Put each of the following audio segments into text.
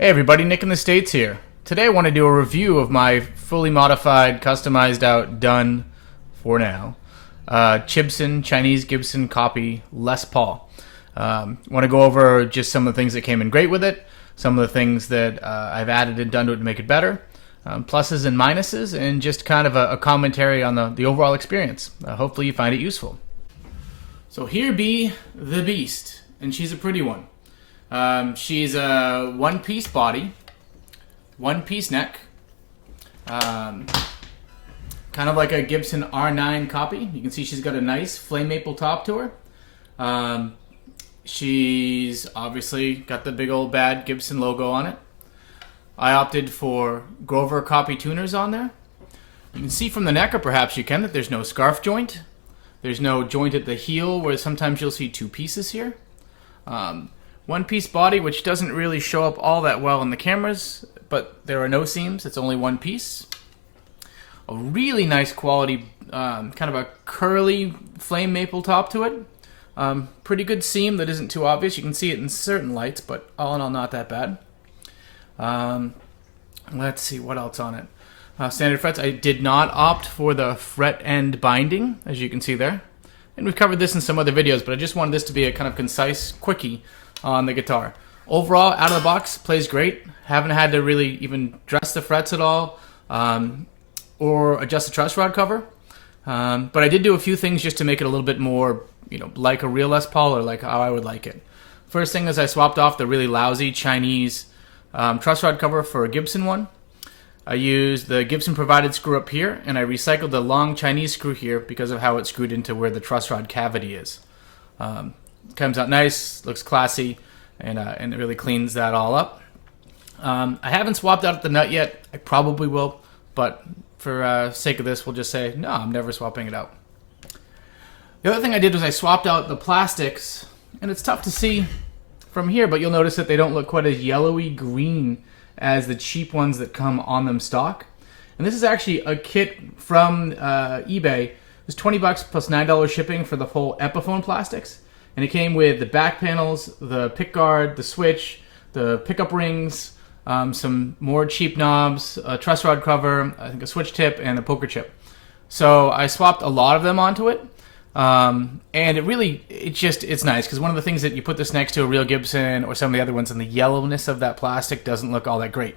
Hey everybody, Nick in the States here. Today I want to do a review of my fully modified, customized out, done, for now, Chibson Chinese Gibson copy Les Paul. Want to go over just some of the things that came in great with it, some of the things that I've added and done to it to make it better, pluses and minuses, and just kind of a commentary on the overall experience. Hopefully you find it useful. So here be the beast, and she's a pretty one. She's a one-piece body, one-piece neck, kind of like a Gibson R9 copy. You can see she's got a nice flame maple top to her. She's obviously got the big old bad Gibson logo on it. I opted for Grover copy tuners on there. You can see from the neck, or perhaps you can, that there's no scarf joint. There's no joint at the heel where sometimes you'll see two pieces here. One-piece body, which doesn't really show up all that well in the cameras, but there are no seams. It's only one piece. A really nice quality, kind of a curly flame maple top to it. Pretty good seam that isn't too obvious. You can see it in certain lights, but all in all, not that bad. Let's see what else on it. Standard frets. I did not opt for the fret end binding, as you can see there. And we've covered this in some other videos, but I just wanted this to be a kind of concise quickie on the guitar. Overall, out of the box, plays great. Haven't had to really even dress the frets at all, or adjust the truss rod cover. But I did do a few things just to make it a little bit more, like a real Les Paul, or like how I would like it. First thing is I swapped off the really lousy Chinese truss rod cover for a Gibson one. I used the Gibson provided screw up here, and I recycled the long Chinese screw here because of how it's screwed into where the truss rod cavity is. Comes out nice, looks classy, and it really cleans that all up. I haven't swapped out the nut yet. I probably will, but for sake of this, we'll just say, no, I'm never swapping it out. The other thing I did was I swapped out the plastics, and it's tough to see from here, but you'll notice that they don't look quite as yellowy green as the cheap ones that come on them stock. And this is actually a kit from eBay. It was $20 plus $9 shipping for the whole Epiphone plastics. And it came with the back panels, the pick guard, the switch, the pickup rings, some more cheap knobs, a truss rod cover, I think a switch tip, and a poker chip. So I swapped a lot of them onto it. And it's nice, because one of the things that you put this next to a real Gibson or some of the other ones, and the yellowness of that plastic doesn't look all that great.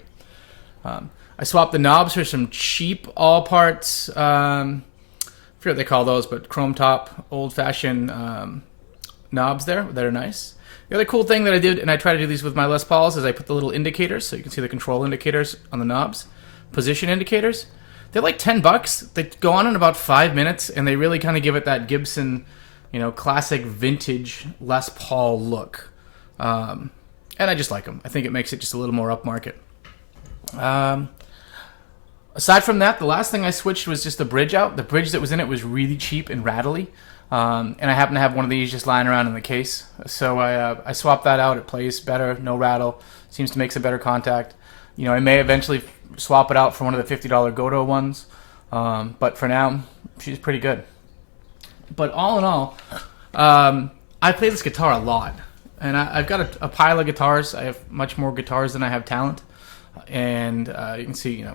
I swapped the knobs for some cheap all parts, I forget what they call those, but chrome top, old-fashioned knobs there that are nice. The other cool thing that I did, and I try to do these with my Les Pauls, is I put the little indicators, so you can see the control indicators on the knobs, position indicators. They're like $10. They go on in about 5 minutes, and they really kind of give it that Gibson, classic vintage Les Paul look. And I just like them. I think it makes it just a little more upmarket. Aside from that, the last thing I switched was just the bridge out. The bridge that was in it was really cheap and rattly. And I happen to have one of these just lying around in the case. So I swapped that out. It plays better, no rattle. Seems to make some better contact. I may eventually swap it out for one of the $50 Godo ones. But for now, she's pretty good. But all in all, I play this guitar a lot. And I've got a pile of guitars. I have much more guitars than I have talent. And you can see,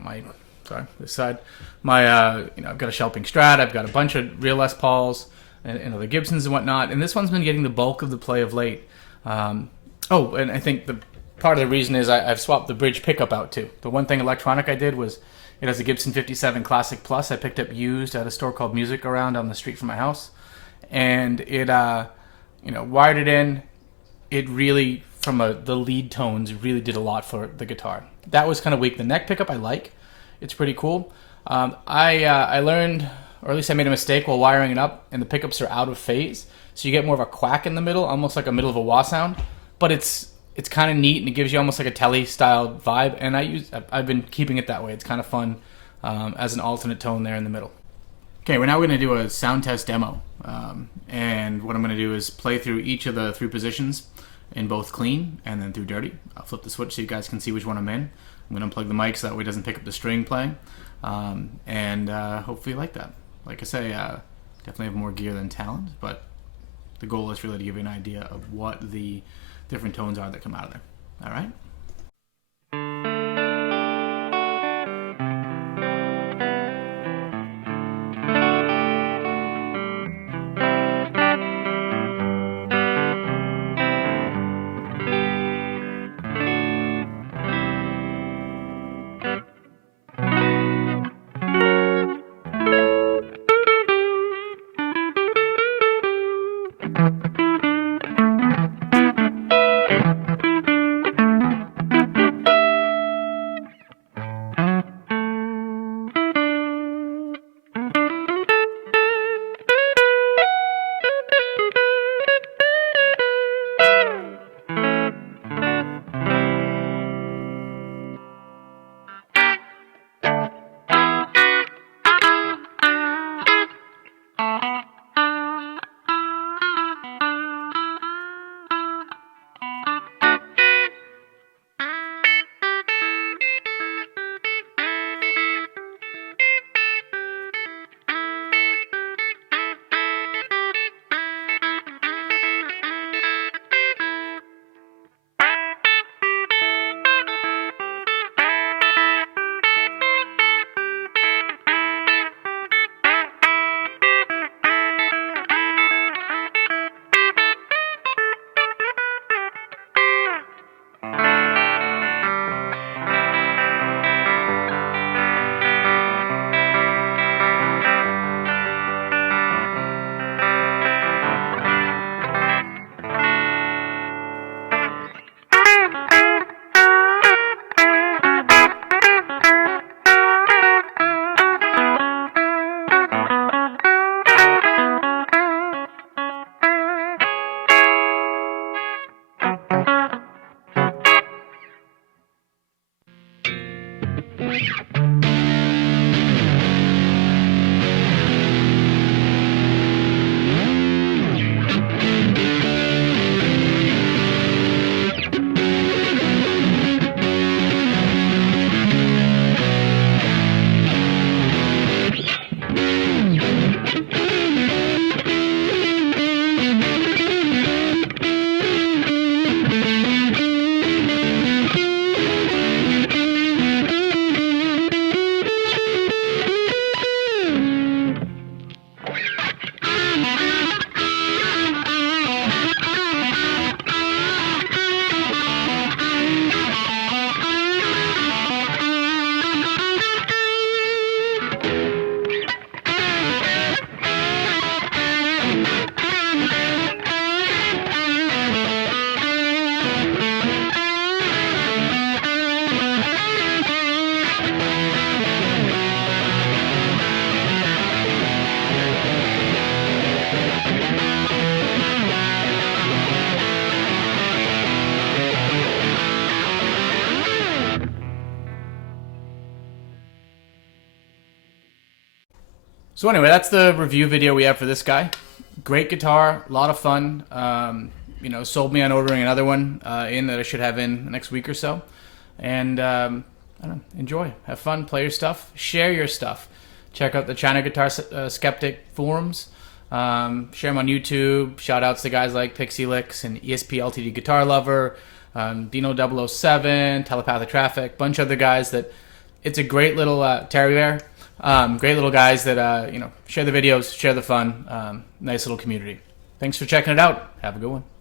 this side. I've got a Shelping Strat. I've got a bunch of real Les Pauls and other Gibsons and whatnot. And this one's been getting the bulk of the play of late. And I think the part of the reason is I've swapped the bridge pickup out too. The one thing electronic I did was, it has a Gibson 57 Classic Plus I picked up used at a store called Music Around on the street from my house. And it, wired it in. It really, from the lead tones, really did a lot for the guitar. That was kind of weak. The neck pickup I like. It's pretty cool. I learned, or at least I made a mistake while wiring it up, and the pickups are out of phase. So you get more of a quack in the middle, almost like a middle of a wah sound. But it's kind of neat, and it gives you almost like a telly-style vibe. And I've been keeping it that way. It's kind of fun as an alternate tone there in the middle. Okay, well now we're going to do a sound test demo. And what I'm going to do is play through each of the three positions in both clean and then through dirty. I'll flip the switch so you guys can see which one I'm in. I'm going to unplug the mic so that way it doesn't pick up the string playing. And hopefully you like that. Like I say, definitely have more gear than talent, but the goal is really to give you an idea of what the different tones are that come out of there. All right? So anyway, that's the review video we have for this guy. Great guitar, a lot of fun. You know, sold me on ordering another one in that I should have in the next week or so. And I don't know, enjoy, have fun, play your stuff, share your stuff. Check out the China Guitar Skeptic forums. Share them on YouTube. Shout outs to guys like PixxyLixx and espltdguitarlover, Dino007, Telepathic Traffic, bunch of other guys that it's a great little terrier. Great little guys that, you know, share the videos, share the fun. Nice little community. Thanks for checking it out. Have a good one.